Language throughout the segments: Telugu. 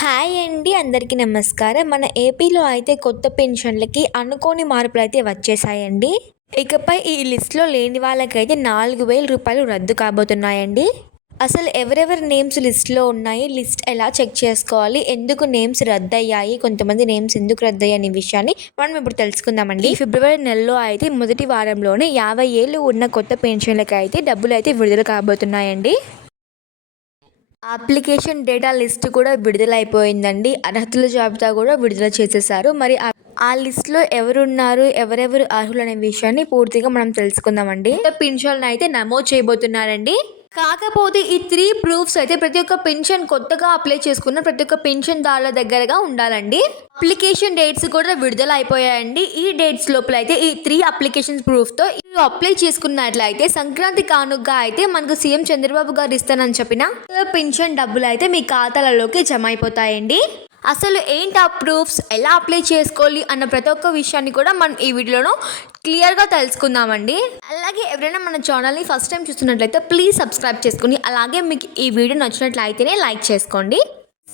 హాయ్ అండి అందరికీ నమస్కారం. మన ఏపీలో అయితే కొత్త పెన్షన్లకి అనుకోని మార్పులు అయితే వచ్చేసాయండి. ఇకపై ఈ లిస్ట్లో లేని వాళ్ళకైతే నాలుగు వేల రూపాయలు రద్దు కాబోతున్నాయండి. అసలు ఎవరెవరి నేమ్స్ లిస్ట్లో ఉన్నాయి? లిస్ట్ ఎలా చెక్ చేసుకోవాలి? ఎందుకు నేమ్స్ రద్దయ్యాయి? కొంతమంది నేమ్స్ ఎందుకు రద్దయ్యాయి అనే విషయాన్ని మనం ఇప్పుడు తెలుసుకుందామండి. ఫిబ్రవరి నెలలో అయితే మొదటి వారంలోనే యాభై ఏళ్ళు ఉన్న కొత్త పెన్షన్లకి అయితే డబ్బులు అయితే విడుదల కాబోతున్నాయండి. అప్లికేషన్ డేటా లిస్ట్ కూడా విడుదలైపోయిందండి. అర్హతల జాబితా కూడా విడుదల చేసేసారు మరి ఆ- లిస్ట్లో ఎవరున్నారు ఎవరెవరు అర్హులు అనే విషయాన్ని పూర్తిగా మనం తెలుసుకుందామండి. పెన్షన్ అయితే నమోదు చేయబోతున్నారండి. కాకపోతే ఈ త్రీ ప్రూఫ్స్ అయితే ప్రతి ఒక్క పెన్షన్ కొత్తగా అప్లై చేసుకున్న ప్రతి ఒక్క పెన్షన్ దారుల దగ్గరగా ఉండాలండి. అప్లికేషన్ డేట్స్ కూడా విడుదల అయిపోయాయండి ఈ డేట్స్ లోపల అయితే ఈ త్రీ అప్లికేషన్ ప్రూఫ్తో అప్లై చేసుకున్నట్లయితే సంక్రాంతి కానుకగా అయితే మనకు సీఎం చంద్రబాబు గారు ఇస్తానని చెప్పిన పెన్షన్ డబ్బులు అయితే మీ ఖాతాలలోకి జమ అయిపోతాయండి. అసలు ఏంటి ఆ ప్రూఫ్స్? ఎలా అప్లై చేసుకోవాలి? అన్న ప్రతి ఒక్క విషయాన్ని కూడా మనం ఈ వీడియోలో క్లియర్గా తెలుసుకుందామండి. అలాగే ఎవరైనా మన ఛానల్ని ఫస్ట్ టైం చూస్తున్నట్లయితే ప్లీజ్ సబ్స్క్రైబ్ చేసుకుని అలాగే మీకు ఈ వీడియో నచ్చినట్లయితేనే లైక్ చేసుకోండి.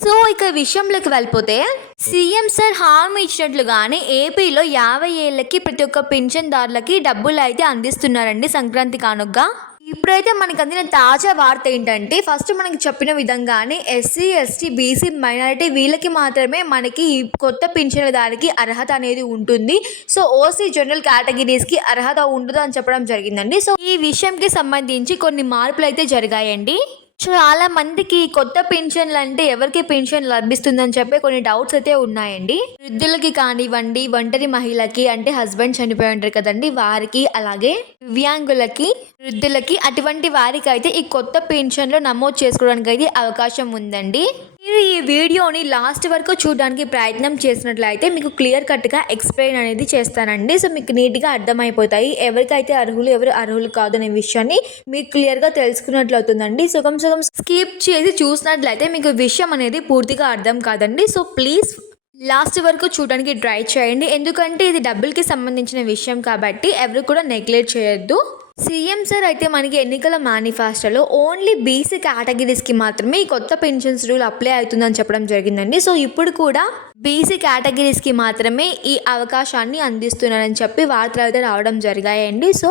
సో ఇక విషయంలోకి వెళ్ళిపోతే సీఎం సార్ హామీ ఇచ్చినట్లుగానే ఏపీలో యాభై ఏళ్ళకి ప్రతి ఒక్క పెన్షన్దారులకి డబ్బులు అయితే అందిస్తున్నారండి సంక్రాంతి కానుగ్గా. ఇప్పుడైతే మనకు అందిన తాజా వార్త ఏంటంటే ఫస్ట్ మనకి చెప్పిన విధంగానే ఎస్సీ ఎస్టీ బీసీ మైనారిటీ వీళ్ళకి మాత్రమే మనకి ఈ కొత్త పింఛన్దారికి అర్హత అనేది ఉంటుంది. సో ఓసీ జనరల్ కేటగిరీస్కి అర్హత ఉండదు అని చెప్పడం జరిగిందండి. సో ఈ విషయంకి సంబంధించి కొన్ని మార్పులు అయితే జరిగాయండి. చాలా మందికి కొత్త పెన్షన్లు అంటే ఎవరికి పెన్షన్ లభిస్తుందని చెప్పి కొన్ని డౌట్స్ అయితే ఉన్నాయండి. వృద్ధులకి కానివ్వండి ఒంటరి మహిళకి అంటే హస్బెండ్ చనిపోయి ఉంటారు కదండి వారికి అలాగే దివ్యాంగులకి వృద్ధులకి అటువంటి వారికి అయితే ఈ కొత్త పెన్షన్లో నమోదు చేసుకోవడానికి అయితే అవకాశం ఉందండి. మీరు ఈ వీడియోని లాస్ట్ వరకు చూడడానికి ప్రయత్నం చేసినట్లయితే మీకు క్లియర్ కట్గా ఎక్స్ప్లెయిన్ అనేది చేస్తానండి. సో మీకు నీట్గా అర్థమైపోతాయి. ఎవరికైతే అర్హులు ఎవరు అర్హులు కాదు అనే విషయాన్ని మీకు క్లియర్గా తెలుసుకున్నట్లు అవుతుందండి. సుగం సుగం స్కిప్ చేసి చూసినట్లయితే మీకు విషయం అనేది పూర్తిగా అర్థం కాదండి. సో ప్లీజ్ లాస్ట్ వరకు చూడడానికి ట్రై చేయండి. ఎందుకంటే ఇది డబ్బులకి సంబంధించిన విషయం కాబట్టి ఎవరు కూడా నెగ్లెక్ట్ చేయొద్దు. సీఎం సార్ అయితే మనకి ఎన్నికల మేనిఫెస్టోలో ఓన్లీ బీసీ కేటగిరీస్కి మాత్రమే ఈ కొత్త పెన్షన్స్ రూల్ అప్లై అవుతుందని చెప్పడం జరిగిందండి. సో ఇప్పుడు కూడా బీసీ కేటగిరీస్కి మాత్రమే ఈ అవకాశాన్ని అందిస్తున్నారని చెప్పి వార్తలు అయితే రావడం జరిగాయండి. సో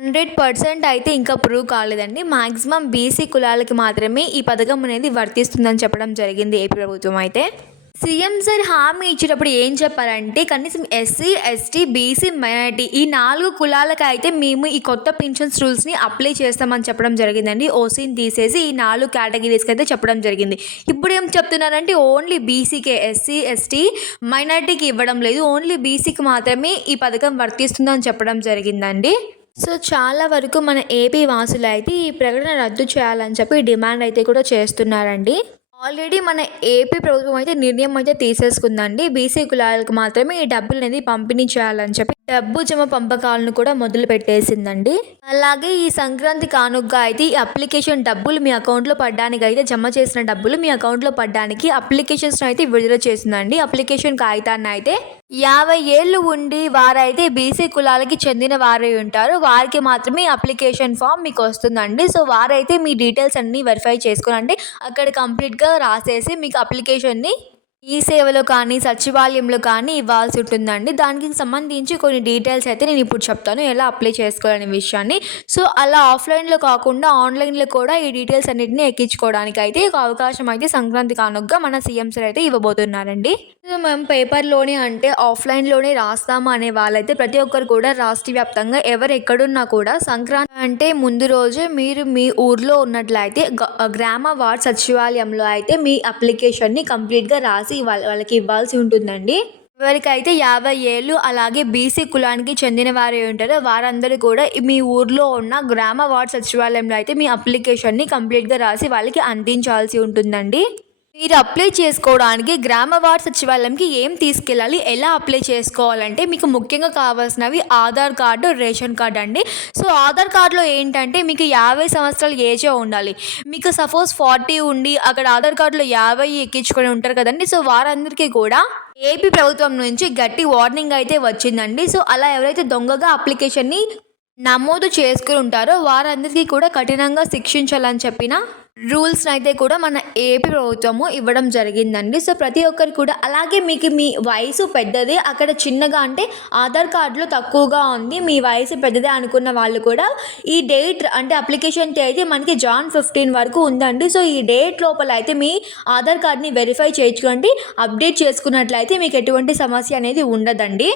హండ్రెడ్ పర్సెంట్ అయితే ఇంకా ప్రూవ్ కాలేదండి. మాక్సిమం బీసీ కులాలకి మాత్రమే ఈ పథకం అనేది వర్తిస్తుందని చెప్పడం జరిగింది. ఏ ప్రభుత్వం అయితే సీఎం సార్ హామీ ఇచ్చేటప్పుడు ఏం చెప్పారంటే కనీసం ఎస్సీ ఎస్టీ బీసీ మైనారిటీ ఈ నాలుగు కులాలకు అయితే మేము ఈ కొత్త పెన్షన్స్ రూల్స్ని అప్లై చేస్తామని చెప్పడం జరిగిందండి. ఓసీని తీసేసి ఈ నాలుగు కేటగిరీస్కి అయితే చెప్పడం జరిగింది. ఇప్పుడు ఏం చెప్తున్నారంటే ఓన్లీ బీసీకే ఎస్సీ ఎస్టీ మైనారిటీకి ఇవ్వడం లేదు. ఓన్లీ బీసీకి మాత్రమే ఈ పథకం వర్తిస్తుందని చెప్పడం జరిగిందండి. సో చాలా వరకు మన ఏపీ వాసులు అయితే ఈ ప్రకటన రద్దు చేయాలని చెప్పి డిమాండ్ అయితే కూడా చేస్తున్నారండి. ఆల్రెడీ మన ఏపీ ప్రభుత్వం అయితే నిర్ణయం అయితే తీసేసుకుందండి. బీసీ కులాలకు మాత్రమే ఈ డబ్బులు అనేది పంపిణీ చేయాలని చెప్పి డబ్బు జమ పంపకాలను కూడా మొదలు పెట్టేసిందండి. అలాగే ఈ సంక్రాంతి కానుకగా అయితే ఈ అప్లికేషన్ డబ్బులు మీ అకౌంట్లో పడ్డానికి అయితే జమ చేసిన డబ్బులు మీ అకౌంట్లో పడ్డానికి అప్లికేషన్స్ అయితే విడుదల చేసిందండి. అప్లికేషన్ కాగితాన్ని అయితే యాభై ఏళ్ళు ఉండి వారైతే బీసీ కులాలకి చెందిన వారే ఉంటారు. వారికి మాత్రమే అప్లికేషన్ ఫామ్ మీకు వస్తుందండి. సో వారైతే మీ డీటెయిల్స్ అన్ని వెరిఫై చేసుకుని అంటే అక్కడ కంప్లీట్గా రాసేసి మీకు అప్లికేషన్ని ఈ సేవలో కానీ సచివాలయంలో కానీ ఇవ్వాల్సి ఉంటుందండి. దానికి సంబంధించి కొన్ని డీటెయిల్స్ అయితే నేను ఇప్పుడు చెప్తాను. ఎలా అప్లై చేసుకోవాలనే విషయాన్ని. సో అలా ఆఫ్లైన్లో కాకుండా ఆన్లైన్లో కూడా ఈ డీటెయిల్స్ అన్నింటినీ ఎక్కించుకోవడానికి అయితే ఒక అవకాశం అయితే సంక్రాంతి కానుగ్గా మన సీఎం సార్ అయితే ఇవ్వబోతున్నారండి. సో మేము పేపర్లోనే అంటే ఆఫ్లైన్లోనే రాస్తాము అనే వాళ్ళైతే ప్రతి ఒక్కరు కూడా రాష్ట్ర వ్యాప్తంగా ఎవరు ఎక్కడున్నా కూడా సంక్రాంతి అంటే ముందు రోజు మీరు మీ ఊర్లో ఉన్నట్లయితే గ- గ్రామ వార్డ్ సచివాలయంలో అయితే మీ అప్లికేషన్ని కంప్లీట్గా రాసి వాళ్ళ వాళ్ళకి ఇవ్వాల్సి ఉంటుందండి. ఎవరికైతే యాభై ఏళ్ళు అలాగే బీసీ కులానికి చెందిన వారే ఉంటారో. వారందరూ కూడా మీ ఊర్లో ఉన్న గ్రామ వార్డ్ సచివాలయంలో అయితే మీ అప్లికేషన్ని కంప్లీట్గా రాసి వాళ్ళకి అందించాల్సి ఉంటుందండి. మీరు అప్లై చేసుకోవడానికి గ్రామ వార్డ్ సచివాలయంకి ఏం తీసుకెళ్ళాలి? ఎలా అప్లై చేసుకోవాలంటే మీకు ముఖ్యంగా కావాల్సినవి ఆధార్ కార్డు రేషన్ కార్డు అండి. సో ఆధార్ కార్డులో ఏంటంటే మీకు యాభై సంవత్సరాలు ఏజే ఉండాలి. మీకు సపోజ్ ఫార్టీ ఉండి అక్కడ ఆధార్ కార్డులో యాభై ఎక్కించుకొని ఉంటారు కదండి. సో వారందరికీ కూడా ఏపీ ప్రభుత్వం నుంచి గట్టి వార్నింగ్ అయితే వచ్చిందండి. సో అలా ఎవరైతే దొంగగా అప్లికేషన్ని నమోదు చేసుకుని ఉంటారో వారందరికీ కూడా కఠినంగా శిక్షించాలని చెప్పిన రూల్స్ అయితే కూడా మన ఏపీ ప్రభుత్వము ఇవ్వడం జరిగిందండి. సో ప్రతి ఒక్కరు కూడా అలాగే మీకు మీ వయసు పెద్దది అక్కడ చిన్నగా అంటే ఆధార్ కార్డులో తక్కువగా ఉంది మీ వయసు పెద్దదే అనుకున్న వాళ్ళు కూడా ఈ డేట్ అంటే అప్లికేషన్ అయితే మనకి జాన్ ఫిఫ్టీన్ వరకు ఉందండి. సో ఈ డేట్ లోపల అయితే మీ ఆధార్ కార్డ్ని వెరిఫై చేయించుకోండి అప్డేట్ చేసుకున్నట్లయితే మీకు ఎటువంటి సమస్య అనేది ఉండదండి.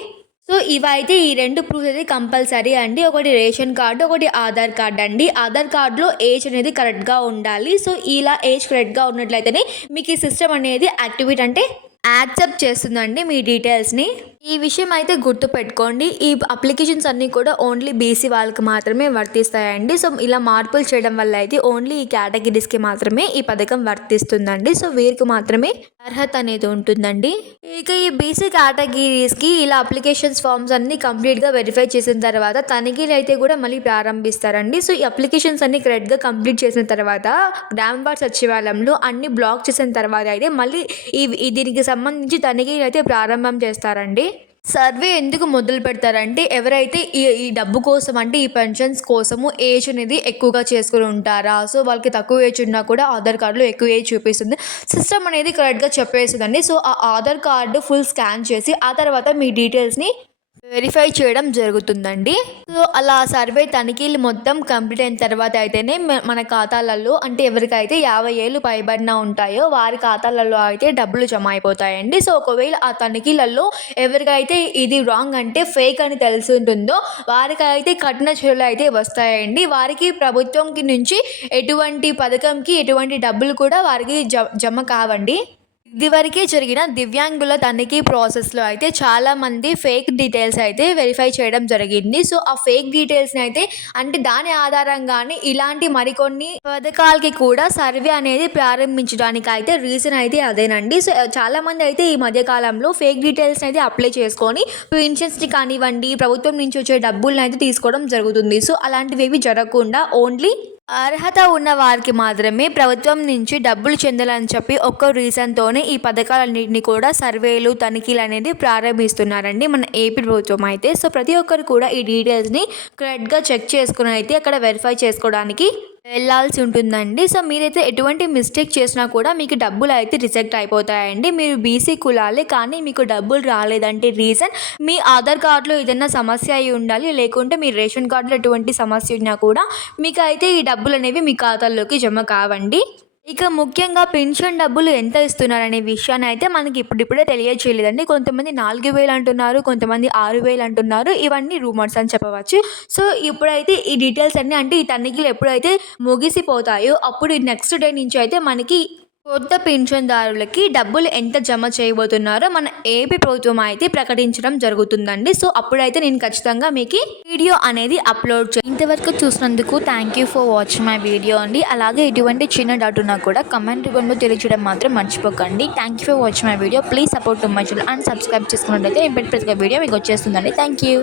సో ఇవైతే ఈ రెండు ప్రూఫ్ అయితే కంపల్సరీ అండి. ఒకటి రేషన్ కార్డు ఒకటి ఆధార్ కార్డ్ అండి. ఆధార్ కార్డులో ఏజ్ అనేది కరెక్ట్గా ఉండాలి. సో ఇలా ఏజ్ కరెక్ట్గా ఉన్నట్లయితేనే మీకు ఈ సిస్టమ్ అనేది యాక్టివేట్ అంటే యాక్సెప్ట్ చేస్తుందండి మీ డీటెయిల్స్ని. ఈ విషయం అయితే గుర్తుపెట్టుకోండి ఈ అప్లికేషన్స్ అన్నీ కూడా ఓన్లీ బీసీ వాళ్ళకి మాత్రమే వర్తిస్తాయండి. సో ఇలా మార్పులు చేయడం వల్ల అయితే ఓన్లీ ఈ కేటగిరీస్కి మాత్రమే ఈ పథకం వర్తిస్తుందండి. సో వీరికి మాత్రమే అర్హత అనేది ఉంటుందండి. ఇక ఈ బీసీ కేటగిరీస్కి ఇలా అప్లికేషన్స్ ఫామ్స్ అన్ని కంప్లీట్గా వెరిఫై చేసిన తర్వాత తనిఖీలు అయితే కూడా మళ్ళీ ప్రారంభిస్తారండి. సో ఈ అప్లికేషన్స్ అన్ని కరెక్ట్గా కంప్లీట్ చేసిన తర్వాత గ్రామ్ వార్డ్ సచివాలయంలో అన్ని బ్లాక్ చేసిన తర్వాత అయితే మళ్ళీ ఈ దీనికి సంబంధించి తనిఖీలు అయితే ప్రారంభం చేస్తారండి. సర్వే ఎందుకు మొదలు పెడతారంటే ఎవరైతే ఈ ఈ డబ్బు కోసం అంటే ఈ పెన్షన్స్ కోసము ఏజ్ అనేది ఎక్కువగా చేసుకుని ఉంటారా? సో వాళ్ళకి తక్కువ ఏజ్ ఉన్నా కూడా ఆధార్ కార్డులో ఎక్కువ ఏజ్ చూపిస్తుంది. సిస్టమ్ అనేది కరెక్ట్గా చెప్పేస్తుందండి. సో ఆ ఆధార్ కార్డు ఫుల్ స్కాన్ చేసి ఆ తర్వాత మీ డీటెయిల్స్ని వెరిఫై చేయడం జరుగుతుందండి. సో అలా సర్వే తనిఖీలు మొత్తం కంప్లీట్ అయిన తర్వాత అయితేనే మన ఖాతాలలో అంటే ఎవరికైతే యాభై ఏళ్ళు పైబడిన ఉంటాయో వారి ఖాతాలలో అయితే డబ్బులు జమ అయిపోతాయండి. సో ఒకవేళ ఆ తనిఖీలలో ఎవరికైతే ఇది రాంగ్ అంటే ఫేక్ అని తెలిసి ఉంటుందో వారికి అయితే కఠిన చర్యలు అయితే వస్తాయండి. వారికి ప్రభుత్వంకి నుంచి ఎటువంటి పథకంకి ఎటువంటి డబ్బులు కూడా వారికి జ జమ కావండి. ఇదివరకే జరిగిన దివ్యాంగుల తనిఖీ ప్రాసెస్లో అయితే చాలామంది ఫేక్ డీటెయిల్స్ అయితే వెరిఫై చేయడం జరిగింది. సో ఆ ఫేక్ డీటెయిల్స్ని అయితే అంటే దాని ఆధారంగానే ఇలాంటి మరికొన్ని పథకాలకి కూడా సర్వే అనేది ప్రారంభించడానికి అయితే రీజన్ అయితే అదేనండి. సో చాలామంది అయితే ఈ మధ్యకాలంలో ఫేక్ డీటెయిల్స్ని అయితే అప్లై చేసుకొని పెన్షన్స్ని కానివ్వండి ప్రభుత్వం నుంచి వచ్చే డబ్బులను అయితే తీసుకోవడం జరుగుతుంది. సో అలాంటివి ఏవి జరగకుండా ఓన్లీ అర్హత ఉన్న వారికి మాత్రమే ప్రభుత్వం నుంచి డబ్బులు చెందాలని చెప్పి ఒక్క రీజన్తోనే ఈ పథకాలన్నింటినీ కూడా సర్వేలు తనిఖీలు అనేది ప్రారంభిస్తున్నారండి మన ఏపీ ప్రభుత్వం అయితే. సో ప్రతి ఒక్కరు కూడా ఈ డీటెయిల్స్ని కరెక్ట్గా చెక్ చేసుకుని అయితే అక్కడ వెరిఫై చేసుకోవడానికి వెళ్ళాల్సి ఉంటుందండి. సో మీరైతే ఎటువంటి మిస్టేక్ చేసినా కూడా మీకు డబ్బులు అయితే రిజెక్ట్ అయిపోతాయండి. మీరు బీసీ కులాలే కానీ మీకు డబ్బులు రాలేదంటే రీజన్ మీ ఆధార్ కార్డులో ఏదైనా సమస్య అయి ఉండాలి. లేకుంటే మీ రేషన్ కార్డులో ఎటువంటి సమస్య ఉన్నా కూడా మీకు అయితే ఈ డబ్బులు అనేవి మీ ఖాతాల్లోకి జమ కావండి. ఇక ముఖ్యంగా పెన్షన్ డబ్బులు ఎంత ఇస్తున్నారనే విషయాన్ని అయితే మనకి ఇప్పుడిప్పుడే తెలియచేయలేదండి. కొంతమంది నాలుగు వేలు అంటున్నారు కొంతమంది ఆరు వేలు అంటున్నారు. ఇవన్నీ రూమర్స్ అని చెప్పవచ్చు. సో ఇప్పుడైతే ఈ డీటెయిల్స్ అన్నీ అంటే ఈ తనిఖీలు ఎప్పుడైతే ముగిసిపోతాయో అప్పుడు నెక్స్ట్ డే నుంచి అయితే మనకి కొత్త పింఛన్దారులకి డబ్బులు ఎంత జమ చేయబోతున్నారో మన ఏపీ ప్రభుత్వం అయితే ప్రకటించడం జరుగుతుందండి. సో అప్పుడైతే నేను ఖచ్చితంగా మీకు వీడియో అనేది అప్లోడ్ చే ఇంతవరకు చూసినందుకు thank you for watch my video అండి. అలాగే ఇటువంటి చిన్న డౌట్ ఉన్నా కూడా కమెంట్ రూపంలో తెలియజేయడం మాత్రం మర్చిపోకండి. Thank you for watch my video. Please support my channel and subscribe చేసుకున్నట్లయితే నేను ప్రతి ఒక్క వీడియో మీకు వచ్చేస్తుందండి. Thank you.